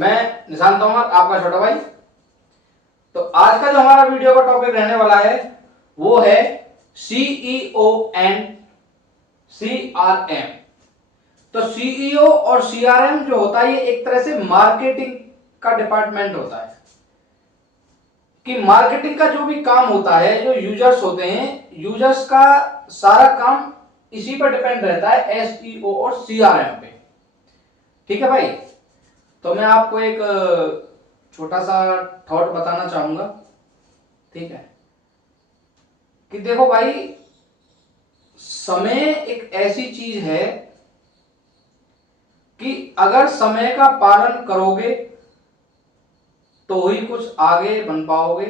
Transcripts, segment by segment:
मैं निशान तोमर, आपका छोटा भाई। तो आज का जो हमारा वीडियो का टॉपिक रहने वाला है वो है सीईओ एंड सीआरएम। तो सीईओ और सीआरएम जो होता है ये एक तरह से मार्केटिंग का डिपार्टमेंट होता है कि मार्केटिंग का जो भी काम होता है, जो यूजर्स होते हैं, यूजर्स का सारा काम इसी पर डिपेंड रहता है, एसईओ और सीआरएम पे। ठीक है भाई। तो मैं आपको एक छोटा सा थॉट बताना चाहूंगा। ठीक है कि देखो भाई, समय एक ऐसी चीज है कि अगर समय का पालन करोगे तो ही कुछ आगे बन पाओगे,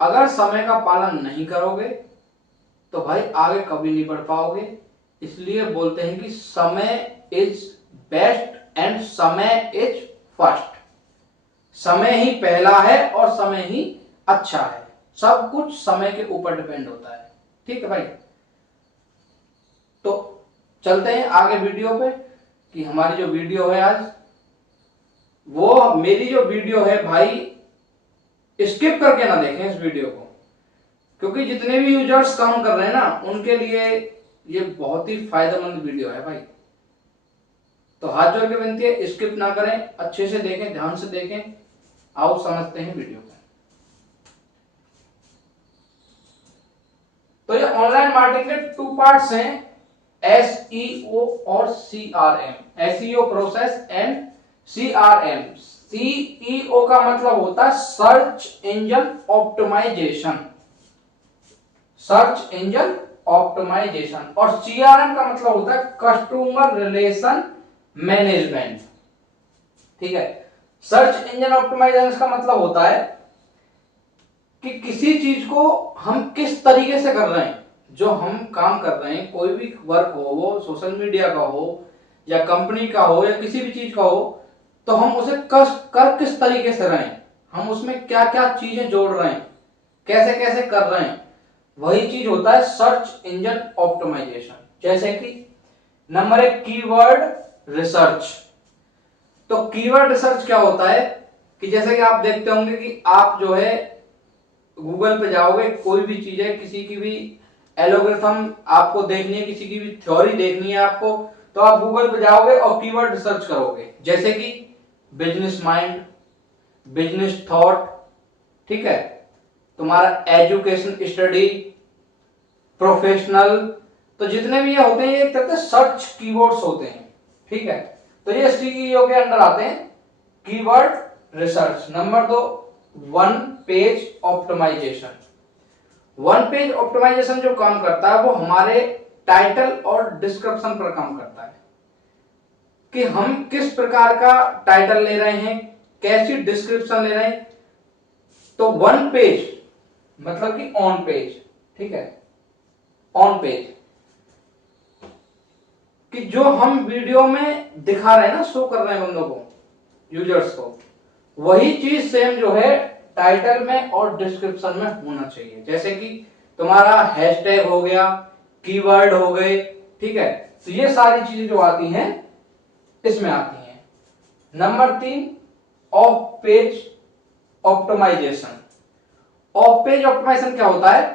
अगर समय का पालन नहीं करोगे तो भाई आगे कभी नहीं बढ़ पाओगे। इसलिए बोलते हैं कि समय इज बेस्ट एंड समय इज फर्स्ट। समय ही पहला है और समय ही अच्छा है। सब कुछ समय के ऊपर डिपेंड होता है। ठीक है भाई। तो चलते हैं आगे वीडियो पे कि हमारी जो वीडियो है आज, वो मेरी जो वीडियो है भाई स्किप करके ना देखें इस वीडियो को, क्योंकि जितने भी यूजर्स काम कर रहे हैं ना उनके लिए ये बहुत ही फायदेमंद वीडियो है भाई। तो हाथ जोड़ के विनती है, स्किप ना करें, अच्छे से देखें, ध्यान से देखें। आओ समझते हैं वीडियो को। तो ये ऑनलाइन मार्केटिंग के 2 पार्ट्स हैं, एसईओ और CRM. SEO process and CRM. CEO का मतलब होता है search engine optimisation, search engine optimisation. और सीआरएम का मतलब होता है कस्टमर रिलेशन मैनेजमेंट। ठीक है। सर्च इंजन ऑप्टिमाइजेशन का मतलब होता है कि किसी चीज को हम किस तरीके से कर रहे हैं, जो हम काम कर रहे हैं, कोई भी वर्क हो, वो सोशल मीडिया का हो या कंपनी का हो या किसी भी चीज का हो, तो हम उसे कर किस तरीके से रहे हैं, हम उसमें क्या क्या चीजें जोड़ रहे हैं, कैसे कैसे कर रहे हैं, वही चीज होता है सर्च इंजन ऑप्टिमाइजेशन। जैसे कि नंबर 1 कीवर्ड रिसर्च। तो कीवर्ड रिसर्च क्या होता है कि जैसे कि आप देखते होंगे कि आप जो है गूगल पे जाओगे, कोई भी चीज है, किसी की भी एल्गोरिथम आपको देखनी है, किसी की भी थ्योरी देखनी है आपको, तो आप गूगल पे जाओगे और कीवर्ड रिसर्च करोगे। जैसे कि बिजनेस माइंड, बिजनेस थॉट, ठीक है, तुम्हारा एजुकेशन स्टडी, प्रोफेशनल, तो जितने भी ये होते हैं ये एक तरह से सर्च कीवर्ड्स होते हैं। ठीक है। तो ये सीईओ के अंडर आते हैं keyword research. Number 2 one page optimisation. One page optimisation जो काम करता है वो हमारे टाइटल और डिस्क्रिप्शन पर काम करता है कि हम किस प्रकार का टाइटल ले रहे हैं, कैसी डिस्क्रिप्शन ले रहे हैं। तो वन पेज मतलब कि ऑन पेज। ठीक है, ऑन पेज कि जो हम वीडियो में दिखा रहे हैं ना, शो कर रहे हैं बंदों को, यूजर्स को, वही चीज सेम जो है टाइटल में और डिस्क्रिप्शन में होना चाहिए। जैसे कि तुम्हारा हैशटैग हो गया, कीवर्ड हो गए, ठीक है, तो ये सारी चीजें जो आती हैं इसमें आती हैं। Number 3 off page optimisation. Off page optimisation क्या होता है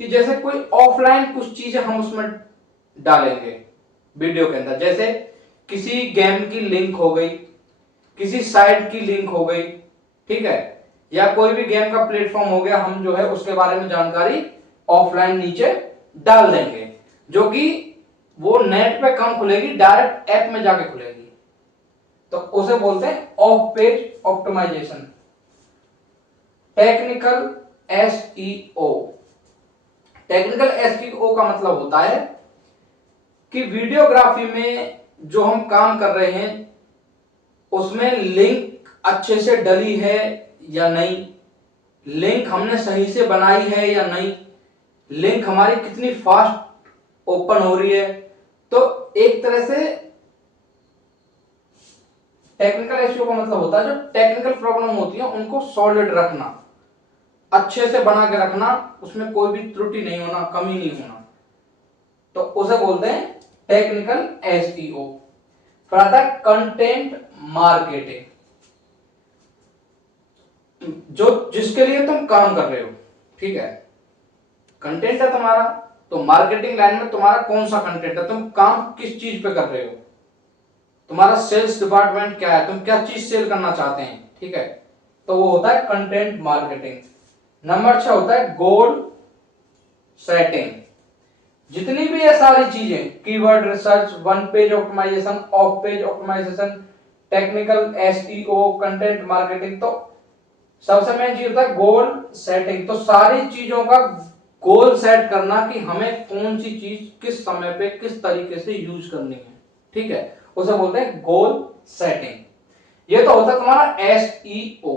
कि जैसे कोई ऑफलाइन कुछ चीजें हम उसमें डालेंगे वीडियो के अंदर, जैसे किसी गेम की लिंक हो गई, किसी साइट की लिंक हो गई, ठीक है, या कोई भी गेम का प्लेटफॉर्म हो गया, हम जो है उसके बारे में जानकारी ऑफलाइन नीचे डाल देंगे, जो कि वो नेट पे कम खुलेगी, डायरेक्ट ऐप में जाके खुलेगी। तो उसे बोलते हैं off page optimisation. Technical SEO. Technical SEO का मतलब होता है कि वीडियोग्राफी में जो हम काम कर रहे हैं उसमें लिंक अच्छे से डली है या नहीं, लिंक हमने सही से बनाई है या नहीं, लिंक हमारी कितनी फास्ट ओपन हो रही है। तो एक तरह से टेक्निकल एसईओ का मतलब होता है जो टेक्निकल प्रॉब्लम होती है उनको सॉलिड रखना, अच्छे से बना के रखना, उसमें कोई भी त्रुटि नहीं होना, कमी नहीं होना, तो उसे बोलते हैं टेक्निकल एसईओ। फिर आता है कंटेंट मार्केटिंग। जो जिसके लिए तुम काम कर रहे हो, ठीक है, कंटेंट है तुम्हारा। तो मार्केटिंग लाइन में तुम्हारा कौन सा कंटेंट है, तुम काम किस चीज पे कर रहे हो, तुम्हारा सेल्स डिपार्टमेंट क्या है, तुम क्या चीज सेल करना चाहते हैं, ठीक है, तो वो होता है कंटेंट मार्केटिंग। नंबर 6 होता है गोल सेटिंग। जितनी भी ये सारी चीजें, keyword research, one page optimisation, off page optimisation, technical SEO, content marketing, तो सबसे मेन चीज होता है गोल सेटिंग। तो सारी चीजों का गोल सेट करना कि हमें कौन सी चीज किस समय पे किस तरीके से यूज करनी है, ठीक है, उसे बोलते हैं गोल सेटिंग। ये तो होता है तुम्हारा एसईओ,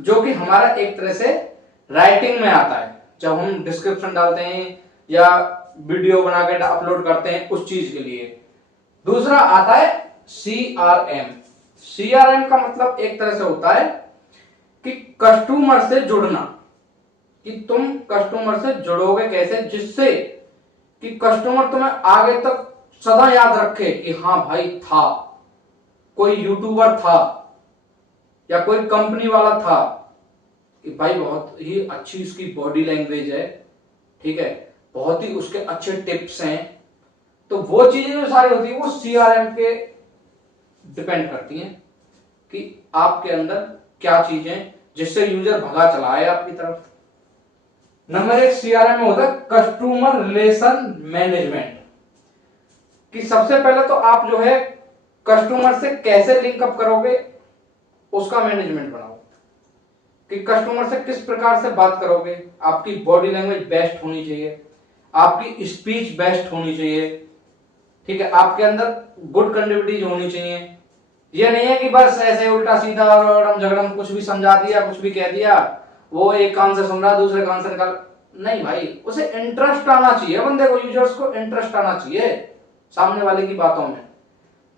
जो कि हमारा एक तरह से राइटिंग में आता है, जब हम डिस्क्रिप्शन डालते हैं या वीडियो बना के अपलोड करते हैं उस चीज के लिए। दूसरा आता है सीआरएम। सीआरएम का मतलब एक तरह से होता है कि कस्टमर से जुड़ना, कि तुम कस्टमर से जुड़ोगे कैसे, जिससे कि कस्टमर तुम्हें आगे तक सदा याद रखे कि हाँ भाई था, कोई यूट्यूबर था या कोई कंपनी वाला था, कि भाई बहुत ही अच्छी उसकी बॉडी लैंग्वेज है, ठीक है, बहुत ही उसके अच्छे टिप्स हैं। तो वो चीजें जो सारी होती है वो सीआरएम के डिपेंड करती हैं कि आपके अंदर क्या चीजें जिससे यूजर भगा चला है आपकी तरफ। नंबर 1 सीआरएम में होता है कस्टमर रिलेशन मैनेजमेंट, कि सबसे पहले तो आप जो है कस्टमर से कैसे लिंकअप करोगे उसका मैनेजमेंट बनाओ, कि कस्टमर से किस प्रकार से बात करोगे, आपकी बॉडी लैंग्वेज बेस्ट होनी चाहिए, आपकी स्पीच बेस्ट होनी चाहिए, ठीक है, आपके अंदर गुड कंडक्टिविटी होनी चाहिए। ये नहीं है कि बस ऐसे उल्टा सीधा और झगड़म कुछ भी समझा दिया, कुछ भी कह दिया, वो एक कान से सुन रहा दूसरे कान से निकाल, नहीं भाई, उसे इंटरेस्ट आना चाहिए, बंदे को, यूजर्स को इंटरेस्ट आना चाहिए सामने वाले की बातों में।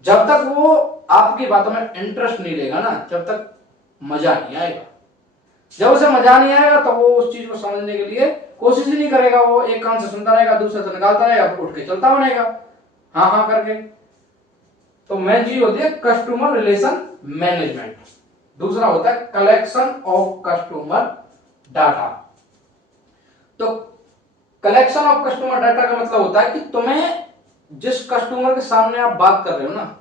जब तक वो आपकी बातों में इंटरेस्ट नहीं लेगा ना, जब तक मजा नहीं आएगा। जब उसे मजा नहीं आएगा तो वो उस चीज को समझने के लिए कोशिश ही नहीं करेगा, वो एक कान से सुनता रहेगा दूसरे से निकालता रहेगा, उठ के चलता बनेगा हाँ हाँ करके। तो मेन चीज होती है कस्टमर रिलेशन मैनेजमेंट। दूसरा होता है कलेक्शन ऑफ कस्टमर डाटा। तो कलेक्शन ऑफ कस्टमर डाटा का मतलब होता है कि तुम्हें जिस कस्टमर के सामने आप बात कर रहे हो ना,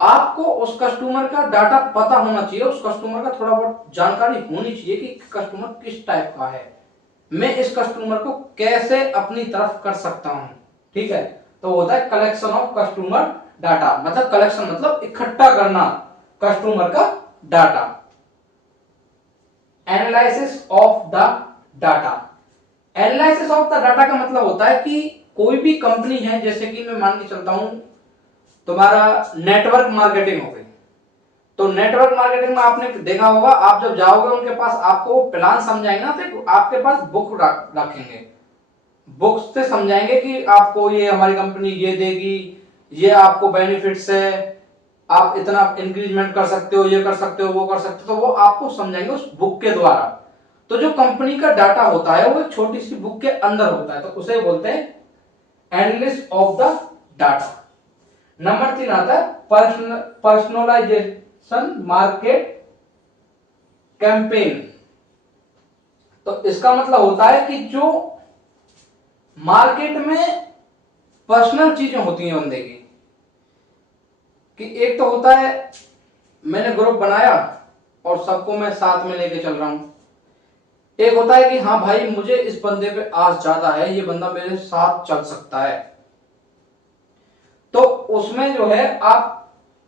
आपको उस कस्टमर का डाटा पता होना चाहिए, उस कस्टमर का थोड़ा बहुत जानकारी होनी चाहिए कि कस्टमर किस टाइप का है, मैं इस कस्टमर को कैसे अपनी तरफ कर सकता हूं, ठीक है। तो होता है कलेक्शन ऑफ कस्टमर डाटा, मतलब कलेक्शन मतलब इकट्ठा करना कस्टमर का data. Analysis of the data. Analysis of the data का मतलब होता है कि कोई भी कंपनी है, जैसे कि मैं मान के चलता हूं तुम्हारा नेटवर्क मार्केटिंग हो गई, तो नेटवर्क मार्केटिंग में आपने देखा होगा, आप जब जाओगे उनके पास आपको वो प्लान समझाएंगे ना, तो आपके पास बुक रखेंगे, बुक्स से समझाएंगे कि आपको ये हमारी कंपनी ये देगी, ये आपको बेनिफिट्स है, आप इतना इंक्रीजमेंट कर सकते हो, ये कर सकते हो, वो कर सकते हो, तो वो आपको समझाएंगे उस बुक के द्वारा। तो जो कंपनी का डाटा होता है वो एक छोटी सी बुक के अंदर होता है, तो उसे बोलते हैं analyst of the data. Number 3 आता है पर्सनलाइजेशन मार्केट कैंपेन। तो इसका मतलब होता है कि जो मार्केट में पर्सनल चीजें होती हैं बंदे की, कि एक तो होता है मैंने ग्रुप बनाया और सबको मैं साथ में लेके चल रहा हूं, एक होता है कि हाँ भाई मुझे इस बंदे पे आस ज्यादा है, ये बंदा मेरे साथ चल सकता है, तो उसमें जो है आप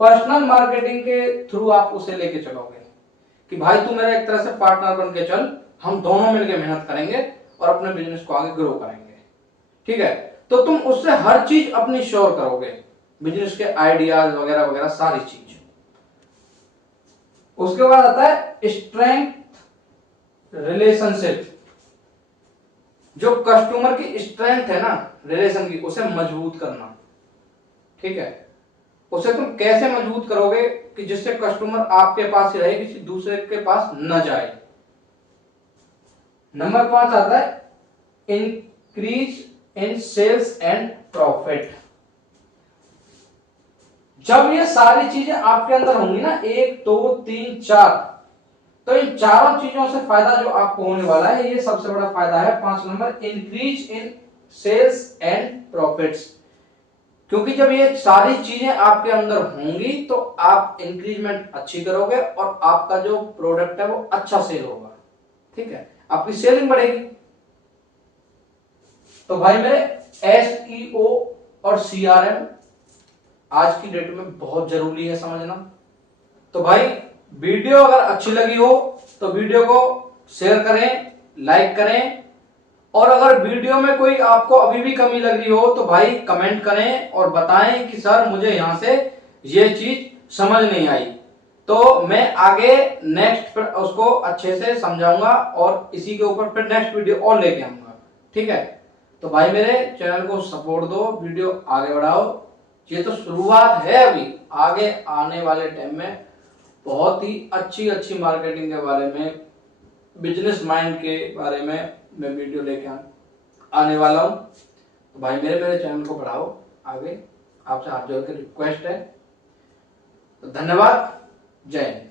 पर्सनल मार्केटिंग के थ्रू आप उसे लेके चलोगे कि भाई तू मेरा एक तरह से पार्टनर बन के चल, हम दोनों मिलकर मेहनत करेंगे और अपने बिजनेस को आगे ग्रो करेंगे, ठीक है। तो तुम उससे हर चीज अपनी श्योर करोगे, बिजनेस के आइडियाज वगैरह वगैरह सारी चीज। उसके बाद आता है स्ट्रेंथ रिलेशनशिप। जो कस्टमर की स्ट्रेंथ है ना रिलेशन की, उसे मजबूत करना, ठीक है। उसे तुम कैसे मजबूत करोगे कि जिससे कस्टमर आपके पास ही रहे, किसी दूसरे के पास न जाए। नंबर 5 आता है increase in sales and profit. जब ये सारी चीजें आपके अंदर होंगी ना, 1 2 3 4, तो इन चारों चीजों से फायदा जो आपको होने वाला है, ये सबसे बड़ा फायदा है 5 number, increase in sales and profits. क्योंकि जब ये सारी चीजें आपके अंदर होंगी तो आप इंक्रीजमेंट अच्छी करोगे और आपका जो प्रोडक्ट है वो अच्छा सेल होगा। ठीक है, आपकी सेलिंग बढ़ेगी। तो भाई मेरे एसईओ और सीआरएम आज की डेट में बहुत जरूरी है समझना। तो भाई वीडियो अगर अच्छी लगी हो तो वीडियो को शेयर करें, लाइक करें, और अगर वीडियो में कोई आपको अभी भी कमी लग रही हो तो भाई कमेंट करें और बताएं कि सर मुझे यहां से ये चीज समझ नहीं आई, तो मैं आगे नेक्स्ट उसको अच्छे से समझाऊंगा और इसी के ऊपर फिर नेक्स्ट वीडियो और लेके आऊंगा। ठीक है, तो भाई मेरे चैनल को सपोर्ट दो, वीडियो आगे बढ़ाओ। ये तो शुरुआत है, अभी आगे आने वाले टाइम में बहुत ही अच्छी अच्छी मार्केटिंग के बारे में, बिजनेस माइंड के बारे में मैं वीडियो लेके आने वाला हूं। तो भाई मेरे चैनल को बढ़ाओ आगे, आपसे हाथ जोड़ के रिक्वेस्ट है। तो धन्यवाद, जय हिंद।